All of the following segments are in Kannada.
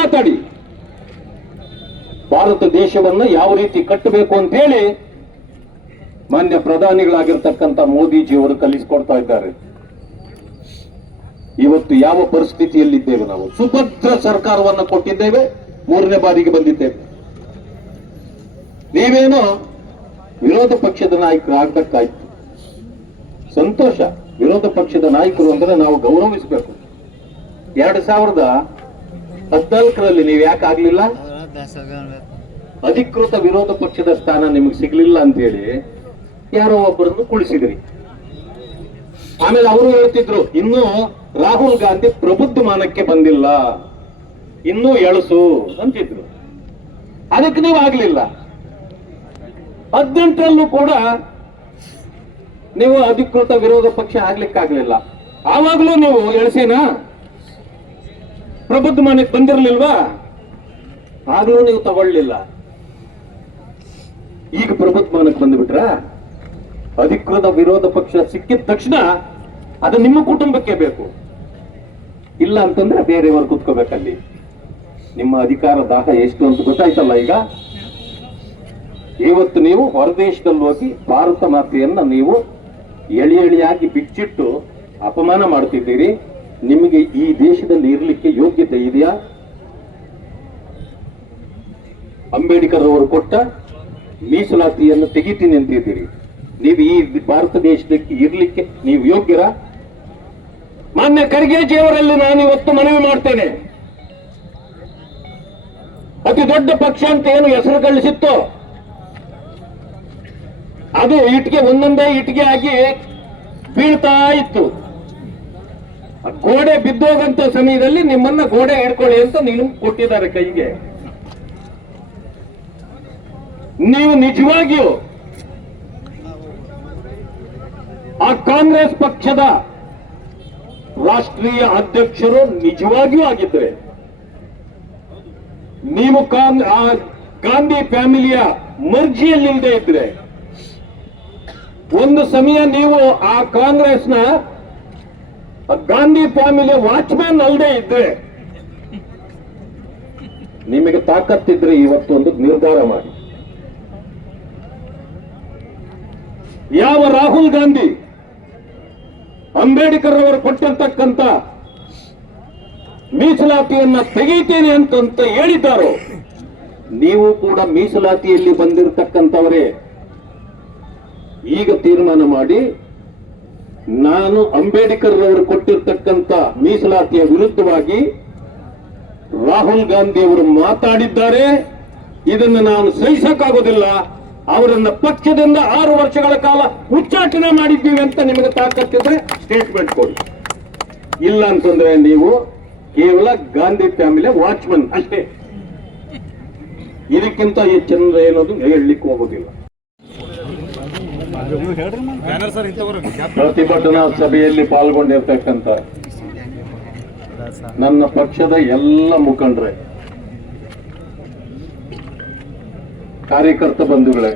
ಮಾತಾಡಿ ಭಾರತ ದೇಶವನ್ನು ಯಾವ ರೀತಿ ಕಟ್ಟಬೇಕು ಅಂತ ಹೇಳಿ ಮಾನ್ಯ ಪ್ರಧಾನಿಗಳಾಗಿರ್ತಕ್ಕಂಥ ಮೋದಿಜಿಯವರು ಕಲಿಸಿಕೊಡ್ತಾ ಇದ್ದಾರೆ. ಇವತ್ತು ಯಾವ ಪರಿಸ್ಥಿತಿಯಲ್ಲಿದ್ದೇವೆ? ನಾವು ಸುಭದ್ರ ಸರ್ಕಾರವನ್ನು ಕೊಟ್ಟಿದ್ದೇವೆ, 3ನೇ ಬಾರಿಗೆ ಬಂದಿದ್ದೇವೆ. ನೀವೇನೋ ವಿರೋಧ ಪಕ್ಷದ ನಾಯಕರು ಆಗ್ಬೇಕಾಯ್ತು, ಸಂತೋಷ. ವಿರೋಧ ಪಕ್ಷದ ನಾಯಕರು ಅಂದ್ರೆ ನಾವು ಗೌರವಿಸಬೇಕು. 2014ರಲ್ಲಿ ನೀವು ಯಾಕೆ ಆಗ್ಲಿಲ್ಲ? ಅಧಿಕೃತ ವಿರೋಧ ಪಕ್ಷದ ಸ್ಥಾನ ನಿಮಗೆ ಸಿಗ್ಲಿಲ್ಲ ಅಂತ ಹೇಳಿ ಯಾರೋ ಒಬ್ಬರನ್ನು ಕುಳಿಸಿದ್ರಿ. ಆಮೇಲೆ ಅವರು ಹೇಳ್ತಿದ್ರು, ಇನ್ನೂ ರಾಹುಲ್ ಗಾಂಧಿ ಪ್ರಬುದ್ಧಮಾನಕ್ಕೆ ಬಂದಿಲ್ಲ, ಇನ್ನೂ ಎಳಸು ಅಂತಿದ್ರು. ಅದಕ್ಕೆ ನೀವು ಆಗ್ಲಿಲ್ಲ. 18ರಲ್ಲೂ ಕೂಡ ನೀವು ಅಧಿಕೃತ ವಿರೋಧ ಪಕ್ಷ ಆಗ್ಲಿಕ್ಕಾಗ್ಲಿಲ್ಲ. ಆವಾಗಲೂ ನೀವು ಎಳಸಿನ ಪ್ರಬುದ್ಧಮಾನಕ್ಕೆ ಬಂದಿರಲಿಲ್ವಾ? ಆಗ್ಲೂ ನೀವು ತಗೊಳ್ಳಿಲ್ಲ. ಈಗ ಪ್ರಬುದ್ಧಮಾನಕ್ಕೆ ಬಂದ್ಬಿಟ್ರ? ಅಧಿಕೃತ ವಿರೋಧ ಪಕ್ಷ ಸಿಕ್ಕಿದ ತಕ್ಷಣ ಅದು ನಿಮ್ಮ ಕುಟುಂಬಕ್ಕೆ ಬೇಕು, ಇಲ್ಲ ಅಂತಂದ್ರೆ ಬೇರೆಯವರು ಕೂತ್ಕೋಬೇಕಲ್ಲಿ. ನಿಮ್ಮ ಅಧಿಕಾರ ದಾಹ ಎಷ್ಟು ಅಂತ ಗೊತ್ತಾಯ್ತಲ್ಲ. ಈಗ ಇವತ್ತು ನೀವು ಹೊರದೇಶದಲ್ಲಿ ಹೋಗಿ ಭಾರತ ಮಾತೆಯನ್ನ ನೀವು ಎಳಿ ಎಳಿಯಾಗಿ ಬಿಚ್ಚಿಟ್ಟು ಅಪಮಾನ ಮಾಡ್ತಿದ್ದೀರಿ. ನಿಮಗೆ ಈ ದೇಶದಲ್ಲಿ ಇರಲಿಕ್ಕೆ ಯೋಗ್ಯತೆ ಇದೆಯಾ? ಅಂಬೇಡ್ಕರ್ ಅವರು ಕೊಟ್ಟ ಮೀಸಲಾತಿಯನ್ನು ತೆಗಿತೀನಿ ಅಂತಿದ್ದೀರಿ. ನೀವು ಈ ಭಾರತ ದೇಶಕ್ಕೆ ಇರ್ಲಿಕ್ಕೆ ನೀವು ಯೋಗ್ಯರ? ಮಾನ್ಯ ಖರ್ಗೆಜಿಯವರಲ್ಲಿ ನಾನು ಇವತ್ತು ಮನವಿ ಮಾಡ್ತೇನೆ. ಅತಿ ದೊಡ್ಡ ಪಕ್ಷ ಅಂತ ಏನು ಹೆಸರು ಗಳಿಸಿತ್ತು, ಅದು ಇಟ್ಟಿಗೆ ಒಂದೊಂದೇ ಇಟ್ಟಿಗೆ ಆಗಿ ಬೀಳ್ತಾ ಇತ್ತು. ಗೋಡೆ ಬಿದ್ದೋಗಂತ ಸಮಯದಲ್ಲಿ ನಿಮ್ಮನ್ನ ಗೋಡೆ ಹಿಡ್ಕೊಳ್ಳಿ ಅಂತ ನೀನು ಕೊಟ್ಟಿದ್ದಾರೆ ಕೈಗೆ. ನೀವು ನಿಜವಾಗಿಯೂ ಆ ಕಾಂಗ್ರೆಸ್ ಪಕ್ಷದ ರಾಷ್ಟ್ರೀಯ ಅಧ್ಯಕ್ಷರು ನಿಜವಾಗಿಯೂ ಆಗಿದ್ರೆ, ನೀವು ಗಾಂಧಿ ಫ್ಯಾಮಿಲಿಯ ಮರ್ಜಿಯಲ್ಲಿಲ್ಲದೆ ಇದ್ರೆ, ಒಂದು ಸಮಯ ನೀವು ಆ ಕಾಂಗ್ರೆಸ್ನ ಗಾಂಧಿ ಫ್ಯಾಮಿಲಿಯ ವಾಚ್ಮ್ಯಾನ್ ಅಲ್ಲದೆ ಇದ್ರೆ, ನಿಮಗೆ ತಾಕತ್ತಿದ್ರೆ ಇವತ್ತೊಂದು ನಿರ್ಧಾರ ಮಾಡಿ. ಯಾವ ರಾಹುಲ್ ಗಾಂಧಿ ಅಂಬೇಡ್ಕರ್ ಅವರು ಕೊಟ್ಟಿರ್ತಕ್ಕಂಥ ಮೀಸಲಾತಿಯನ್ನ ತೆಗೀತೇನೆ ಅಂತ ಹೇಳಿದ್ದಾರೋ, ನೀವು ಕೂಡ ಮೀಸಲಾತಿಯಲ್ಲಿ ಬಂದಿರತಕ್ಕಂಥವರೇ. ಈಗ ತೀರ್ಮಾನ ಮಾಡಿ, ನಾನು ಅಂಬೇಡ್ಕರ್ ಅವರು ಕೊಟ್ಟಿರ್ತಕ್ಕಂಥ ಮೀಸಲಾತಿಯ ವಿರುದ್ಧವಾಗಿ ರಾಹುಲ್ ಗಾಂಧಿ ಅವರು ಮಾತಾಡಿದ್ದಾರೆ, ಇದನ್ನು ನಾನು ಸಹಿಸಕ್ಕಾಗೋದಿಲ್ಲ, ಅವರನ್ನ ಪಕ್ಷದಿಂದ 6 ವರ್ಷಗಳ ಕಾಲ ಉಚ್ಚಾಟನೆ ಮಾಡಿದ್ದೀವಿ ಅಂತ ನಿಮಗೆ ತಾಕತ್ತಿದ್ರೆ ಸ್ಟೇಟ್ಮೆಂಟ್ ಕೊಡಿ. ಇಲ್ಲ ಅಂತಂದ್ರೆ ನೀವು ಕೇವಲ ಗಾಂಧಿ ಫ್ಯಾಮಿಲಿಯ ವಾಚ್ಮನ್ ಅಷ್ಟೇ. ಇದಕ್ಕಿಂತ ಹೆಚ್ಚಿನ ಏನೋದು ಹೇಳಲಿಕ್ಕೆ ಹೋಗೋದಿಲ್ಲ. ಪ್ರತಿಭಟನಾ ಸಭೆಯಲ್ಲಿ ಪಾಲ್ಗೊಂಡಿರ್ತಕ್ಕಂಥ ನನ್ನ ಪಕ್ಷದ ಎಲ್ಲ ಮುಖಂಡರೇ, ಕಾರ್ಯಕರ್ತ ಬಂಧುಗಳೇ,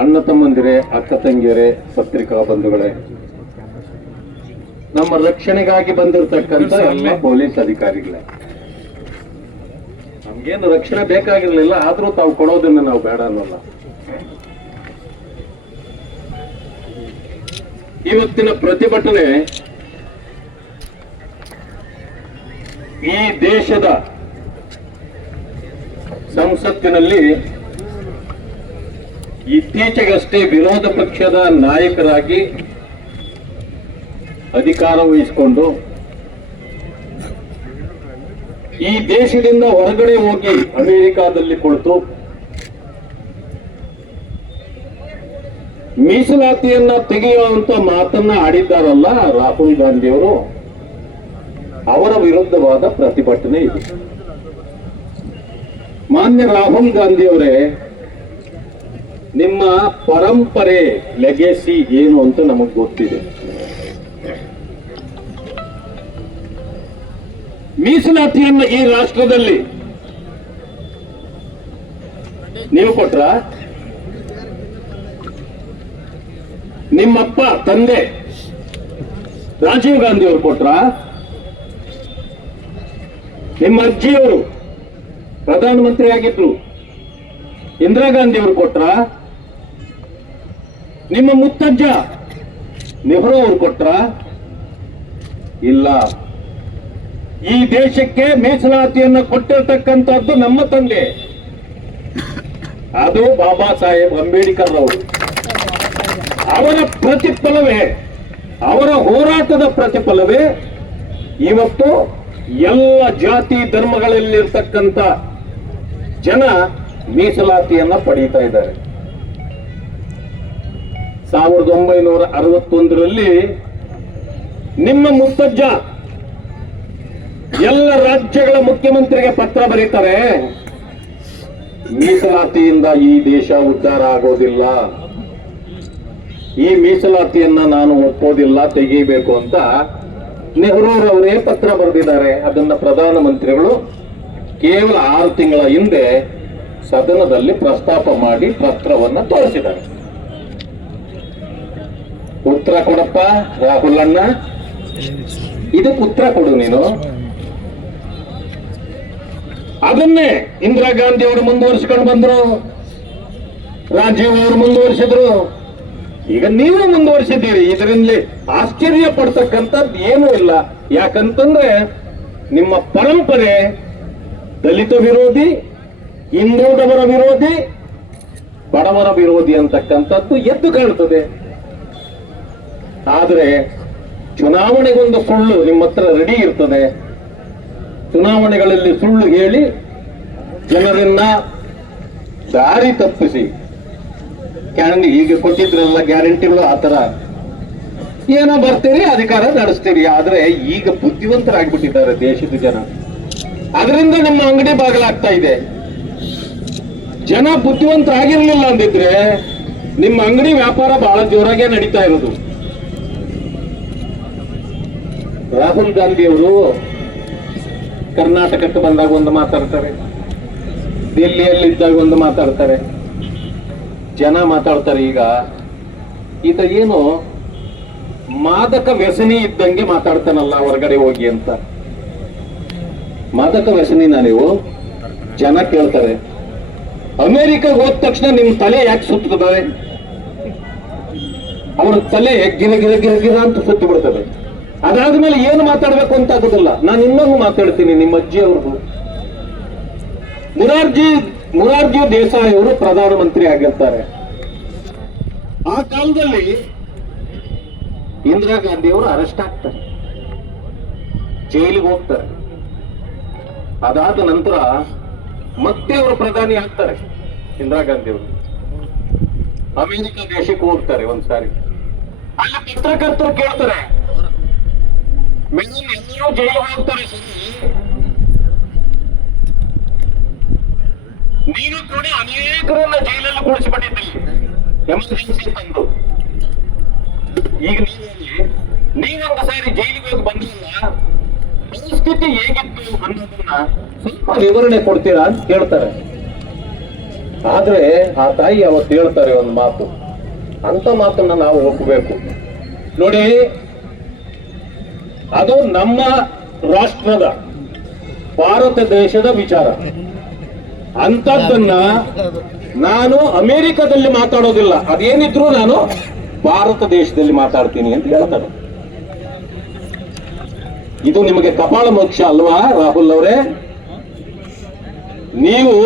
ಅಣ್ಣ ತಮ್ಮಂದಿರೇ, ಅಕ್ಕ ತಂಗಿಯರೇ, ಪತ್ರಿಕಾ ಬಂಧುಗಳೇ, ನಮ್ಮ ರಕ್ಷಣೆಗಾಗಿ ಬಂದಿರತಕ್ಕಂಥ ಎಲ್ಲ ಪೊಲೀಸ್ ಅಧಿಕಾರಿಗಳೇ, ನಮ್ಗೇನು ರಕ್ಷಣೆ ಬೇಕಾಗಿರ್ಲಿಲ್ಲ, ಆದ್ರೂ ತಾವು ಕೊಡೋದನ್ನ ನಾವು ಬೇಡ ಅನ್ನಲ್ಲ. ಇವತ್ತಿನ ಪ್ರತಿಭಟನೆ ಈ ದೇಶದ ಸಂಸತ್ತಿನಲ್ಲಿ ಇತ್ತೀಚೆಗಷ್ಟೇ ವಿರೋಧ ಪಕ್ಷದ ನಾಯಕರಾಗಿ ಅಧಿಕಾರ ವಹಿಸಿಕೊಂಡು ಈ ದೇಶದಿಂದ ಹೊರಗಡೆ ಹೋಗಿ ಅಮೆರಿಕಾದಲ್ಲಿ ಕುಳಿತು ಮೀಸಲಾತಿಯನ್ನ ತೆಗೆಯುವಂತ ಮಾತನ್ನ ಆಡಿದ್ದಾರಲ್ಲ ರಾಹುಲ್ ಗಾಂಧಿಯವರು, ಅವರ ವಿರುದ್ಧವಾದ ಪ್ರತಿಭಟನೆ ಇದೆ. ಮಾನ್ಯ ರಾಹುಲ್ ಗಾಂಧಿಯವರೇ, ನಿಮ್ಮ ಪರಂಪರೆ ಲೆಗೆಸಿ ಏನು ಅಂತ ನಮಗ್ ಗೊತ್ತಿದೆ. ಮೀಸಲಾತಿಯನ್ನ ಈ ರಾಷ್ಟ್ರದಲ್ಲಿ ನೀವು ಕೊಟ್ರ? ನಿಮ್ಮಪ್ಪ ತಂದೆ ರಾಜೀವ್ ಗಾಂಧಿ ಅವರು ಕೊಟ್ರ? ನಿಮ್ಮ ಅಜ್ಜಿಯವರು ಪ್ರಧಾನಮಂತ್ರಿ ಆಗಿದ್ರು ಇಂದಿರಾ ಗಾಂಧಿ ಅವರು ಕೊಟ್ರ? ನಿಮ್ಮ ಮುತ್ತಜ್ಜ ನೆಹರು ಅವರು ಕೊಟ್ರ? ಇಲ್ಲ. ಈ ದೇಶಕ್ಕೆ ಮೀಸಲಾತಿಯನ್ನು ಕೊಟ್ಟಿರ್ತಕ್ಕಂಥದ್ದು ನಮ್ಮ ತಂದೆ, ಅದು ಬಾಬಾ ಸಾಹೇಬ್ ಅಂಬೇಡ್ಕರ್ ಅವರು. ಅವರ ಪ್ರತಿಫಲವೇ, ಅವರ ಹೋರಾಟದ ಪ್ರತಿಫಲವೇ ಇವತ್ತು ಎಲ್ಲ ಜಾತಿ ಧರ್ಮಗಳಲ್ಲಿರ್ತಕ್ಕಂಥ ಜನ ಮೀಸಲಾತಿಯನ್ನ ಪಡೀತಾ ಇದ್ದಾರೆ. 1961ರಲ್ಲಿ ನಿಮ್ಮ ಮುತ್ತಜ್ಜ ಎಲ್ಲ ರಾಜ್ಯಗಳ ಮುಖ್ಯಮಂತ್ರಿಗೆ ಪತ್ರ ಬರೀತಾರೆ, ಮೀಸಲಾತಿಯಿಂದ ಈ ದೇಶ ಉದ್ಧಾರ ಆಗೋದಿಲ್ಲ, ಈ ಮೀಸಲಾತಿಯನ್ನ ನಾನು ಒಪ್ಪೋದಿಲ್ಲ, ತೆಗೀಬೇಕು ಅಂತ ನೆಹರೂರವರೇ ಪತ್ರ ಬರೆದಿದ್ದಾರೆ. ಅದನ್ನ ಪ್ರಧಾನಮಂತ್ರಿಗಳು ಕೇವಲ 6 ತಿಂಗಳ ಹಿಂದೆ ಸದನದಲ್ಲಿ ಪ್ರಸ್ತಾಪ ಮಾಡಿ ಪತ್ರವನ್ನ ತೋರಿಸಿದ್ದಾರೆ. ಉತ್ತರ ಕೊಡಪ್ಪ ರಾಹುಲ್ ಅಣ್ಣ, ಇದಕ್ಕೆ ಉತ್ತರ ಕೊಡು ನೀನು. ಅದನ್ನೇ ಇಂದಿರಾ ಗಾಂಧಿ ಅವರು ಮುಂದುವರಿಸಿಕೊಂಡು ಬಂದ್ರು, ರಾಜೀವ್ ಅವರು ಮುಂದುವರಿಸಿದ್ರು, ಈಗ ನೀವು ಮುಂದುವರಿಸಿದ್ದೀರಿ. ಇದರಲ್ಲಿ ಆಶ್ಚರ್ಯ ಪಡ್ತಕ್ಕಂಥದ್ದು ಏನೂ ಇಲ್ಲ. ಯಾಕಂತಂದ್ರೆ ನಿಮ್ಮ ಪರಂಪರೆ ದಲಿತ ವಿರೋಧಿ, ಹಿಂದುಳಿದವರ ವಿರೋಧಿ, ಬಡವರ ವಿರೋಧಿ ಅಂತಕ್ಕಂಥದ್ದು ಎದ್ದು ಕಾಣ್ತದೆ. ಆದ್ರೆ ಚುನಾವಣೆಗೊಂದು ಸುಳ್ಳು ನಿಮ್ಮ ಹತ್ರ ರೆಡಿ ಇರ್ತದೆ. ಚುನಾವಣೆಗಳಲ್ಲಿ ಸುಳ್ಳು ಹೇಳಿ ಜನರನ್ನ ದಾರಿ ತಪ್ಪಿಸಿ, ಈಗ ಕೊಟ್ಟಿದ್ರಲ್ಲ ಗ್ಯಾರಂಟಿಗಳು, ಆತರ ಏನೋ ಬರ್ತೀರಿ, ಅಧಿಕಾರ ನಡೆಸ್ತೀರಿ. ಆದ್ರೆ ಈಗ ಬುದ್ಧಿವಂತರಾಗ್ಬಿಟ್ಟಿದ್ದಾರೆ ದೇಶದ ಜನ. ಅದರಿಂದ ನಿಮ್ಮ ಅಂಗಡಿ ಬಾಗಿಲಾಗ್ತಾ ಇದೆ. ಜನ ಬುದ್ಧಿವಂತರಾಗಿರ್ಲಿಲ್ಲ ಅಂದಿದ್ರೆ ನಿಮ್ಮ ಅಂಗಡಿ ವ್ಯಾಪಾರ ಬಹಳ ಜೋರಾಗೆ ನಡೀತಾ ಇರೋದು. ರಾಹುಲ್ ಗಾಂಧಿ ಅವರು ಕರ್ನಾಟಕಕ್ಕೆ ಬಂದಾಗ ಒಂದು ಮಾತಾಡ್ತಾರೆ, ದಿಲ್ಲಿಯಲ್ಲಿದ್ದಾಗ ಒಂದು ಮಾತಾಡ್ತಾರೆ, ಜನ ಮಾತಾಡ್ತಾರೆ. ಈಗ ಏನು ಮಾದಕ ವ್ಯಸನಿ ಇದ್ದಂಗೆ ಮಾತಾಡ್ತಾನಲ್ಲ ಹೊರಗಡೆ ಹೋಗಿ ಅಂತ. ಮಾದಕ ವ್ಯಸನಿನ ನೀವು? ಜನ ಕೇಳ್ತಾರೆ. ಅಮೆರಿಕಾಗೆ ಹೋದ ತಕ್ಷಣ ನಿಮ್ ತಲೆ ಯಾಕೆ ಸುತ್ತುತ್ತದೆ? ಅವರ ತಲೆ ಗಿರ ಗಿರ ಗಿರ ಗಿರ ಅಂತ ಸುತ್ತು ಬಿಡ್ತದೆ. ಅದಾದ್ಮೇಲೆ ಏನು ಮಾತಾಡ್ಬೇಕು ಅಂತ ಆಗುದಿಲ್ಲ. ನಾನು ಇನ್ನೊಂದು ಮಾತಾಡ್ತೀನಿ. ನಿಮ್ಮ ಅಜ್ಜಿ ಅವ್ರದ್ದು ಮುರಾರ್ಜಿ ದೇಸಾಯಿ ಅವರು ಪ್ರಧಾನಮಂತ್ರಿ ಆಗಿರ್ತಾರೆ. ಆ ಕಾಲದಲ್ಲಿ ಇಂದಿರಾ ಗಾಂಧಿ ಅವರು ಅರೆಸ್ಟ್ ಆಗ್ತಾರೆ, ಜೈಲಿಗೆ ಹೋಗ್ತಾರೆ. ಅದಾದ ನಂತರ ಮತ್ತೆ ಅವರು ಪ್ರಧಾನಿ ಆಗ್ತಾರೆ. ಇಂದಿರಾ ಗಾಂಧಿ ಅವರು ಅಮೆರಿಕ ದೇಶಕ್ಕೆ ಹೋಗ್ತಾರೆ ಒಂದ್ಸಾರಿ. ಅಲ್ಲಿ ಪತ್ರಕರ್ತರು ಕೇಳ್ತಾರೆ, ಮೇಡಮ್ ಎಲ್ಲರೂ ಜೈಲಿಗೆ ಹೋಗ್ತಾರೆ, ನೀನು ಕೂಡ ಅನೇಕರನ್ನ ಜೈಲಲ್ಲಿ ಕೂಡಿಸಿಬಿಟ್ಟಿದ್ದಲ್ಲಿ ಎಮರ್ಜೆನ್ಸಿ ತಂದು. ಈಗ ನೀವೊಂದು ಸಾರಿ ಜೈಲಿಗೆ ಹೋಗಿ ಬಂದಿಲ್ಲ, ಪರಿಸ್ಥಿತಿ ಹೇಗಿತ್ತು ಅನ್ನೋದನ್ನ ಸ್ವಲ್ಪ ವಿವರಣೆ ಕೊಡ್ತೀರಾ ಅಂತ ಕೇಳ್ತಾರೆ. ಆದ್ರೆ ಆ ತಾಯಿ ಅವತ್ತು ಹೇಳ್ತಾರೆ ಒಂದು ಮಾತು, ಅಂತ ಮಾತನ್ನ ನಾವು ಒಪ್ಪಬೇಕು. ನೋಡಿ, ಅದು ನಮ್ಮ ರಾಷ್ಟ್ರದ ಭಾರತ ದೇಶದ ವಿಚಾರ. ಅಂತದ್ದನ್ನ ನಾನು ಅಮೆರಿಕದಲ್ಲಿ ಮಾತಾಡೋದಿಲ್ಲ, ಅದೇನಿದ್ರು ನಾನು ಭಾರತ ದೇಶದಲ್ಲಿ ಮಾತಾಡ್ತೀನಿ ಅಂತ ಹೇಳ್ತಾರೆ. ಇದು ನಿಮಗೆ ಕಪಾಳ ಮೋಕ್ಷ ಅಲ್ವಾ ರಾಹುಲ್ ಅವರೇ? ನೀವು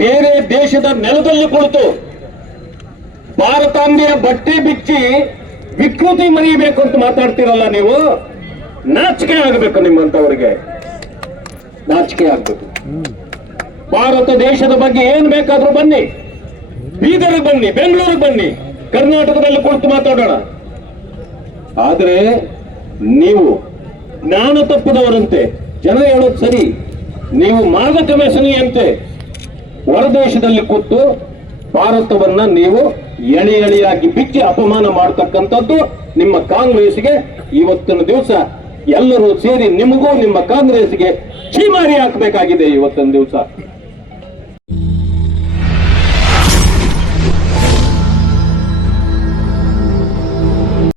ಬೇರೆ ದೇಶದ ನೆಲದಲ್ಲಿ ಕುಳಿತು ಭಾರತಾಂಬೆಯ ಬಟ್ಟೆ ಬಿಚ್ಚಿ ವಿಕೃತಿ ಮರೆಯಬೇಕು ಅಂತ ಮಾತಾಡ್ತೀರಲ್ಲ ನೀವು. ನಾಚಿಕೆ ಆಗಬೇಕು ನಿಮ್ಮಂತವರಿಗೆ, ನಾಚಿಕೆ ಆಗ್ಬೇಕು. ಭಾರತ ದೇಶದ ಬಗ್ಗೆ ಏನ್ ಬೇಕಾದ್ರೂ ಬನ್ನಿ, ಬೀದರ್ಗೆ ಬನ್ನಿ, ಬೆಂಗಳೂರಿಗೆ ಬನ್ನಿ, ಕರ್ನಾಟಕದಲ್ಲಿ ಕುಳಿತು ಮಾತಾಡೋಣ. ಆದ್ರೆ ನೀವು ಜ್ಞಾನ ತಪ್ಪದವರಂತೆ, ಜನ ಹೇಳೋದು ಸರಿ, ನೀವು ಮಾದಕ ವ್ಯಸನಿಯಂತೆ ಹೊರದೇಶದಲ್ಲಿ ಕೂತು ಭಾರತವನ್ನ ನೀವು ಎಳೆ ಎಳೆಯಾಗಿ ಬಿಚ್ಚಿ ಅಪಮಾನ ಮಾಡತಕ್ಕಂಥದ್ದು ನಿಮ್ಮ ಕಾಂಗ್ರೆಸ್ಗೆ ಇವತ್ತಿನ ದಿವಸ ಎಲ್ಲರೂ ಸೇರಿ ನಿಮಗೂ ನಿಮ್ಮ ಕಾಂಗ್ರೆಸ್ಗೆ ಛೀಮಾರಿ ಹಾಕಬೇಕಾಗಿದೆ ಇವತ್ತಿನ ದಿವಸ.